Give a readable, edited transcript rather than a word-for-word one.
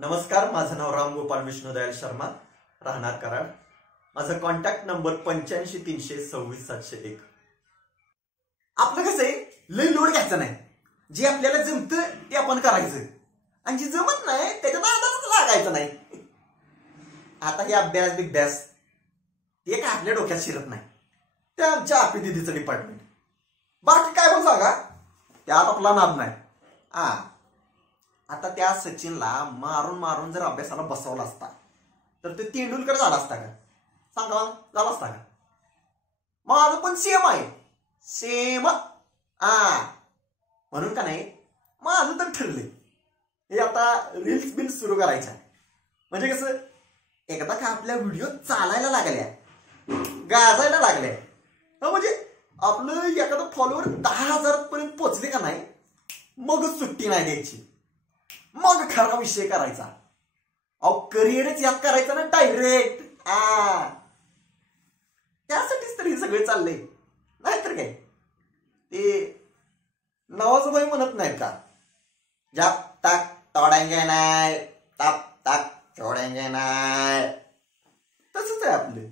नमस्कार, माझं नाव रामगोपाल विष्णुदयाल शर्मा, राहणार कराड. माझा कॉन्टॅक्ट नंबर 85 326 701. आपलं कसं आहे, लय लोड घ्यायचं नाही. जे आपल्याला जमतं ते आपण करायचं आणि जे जमत नाही त्याच्या नादालाच लागायचं नाही. आता हे अभ्यास बिभ्यास ते काय आपल्या डोक्यात शिरत नाही. ते आमच्या आपी दिदीचं डिपार्टमेंट. बाकी काय पण सांगा, त्यात आपला नाद नाही. आता त्या सचिनला मारून मारून जर अभ्यासाला बसवला असता तर ते तेंडुलकर झाला असता का? सांगा मला, झाला असता का? माझं पण सेम आहे, सेम. म्हणून का नाही, माझं तर ठरले हे आता रील्स बिल्स सुरू करायच्या. म्हणजे कसं, एकदा का आपल्या व्हिडिओ चालायला लागल्या, गाजायला लागल्या, म्हणजे आपलं एखादं फॉलोअर 10,000 पर्यंत पोहोचले का नाही, मगच सुट्टी नाही द्यायची, मग खरा विषय करायचा. अहो, करिअरच याद करायचं ना डायरेक्ट. त्यासाठीच तर हे सगळे चाललंय. नाहीतर काय, ते नवाजोबाई बाई म्हणत नाहीत का, जब तक तोडेंगे नाही तब तक छोडेंगे नाही. तसंच आहे आपलं.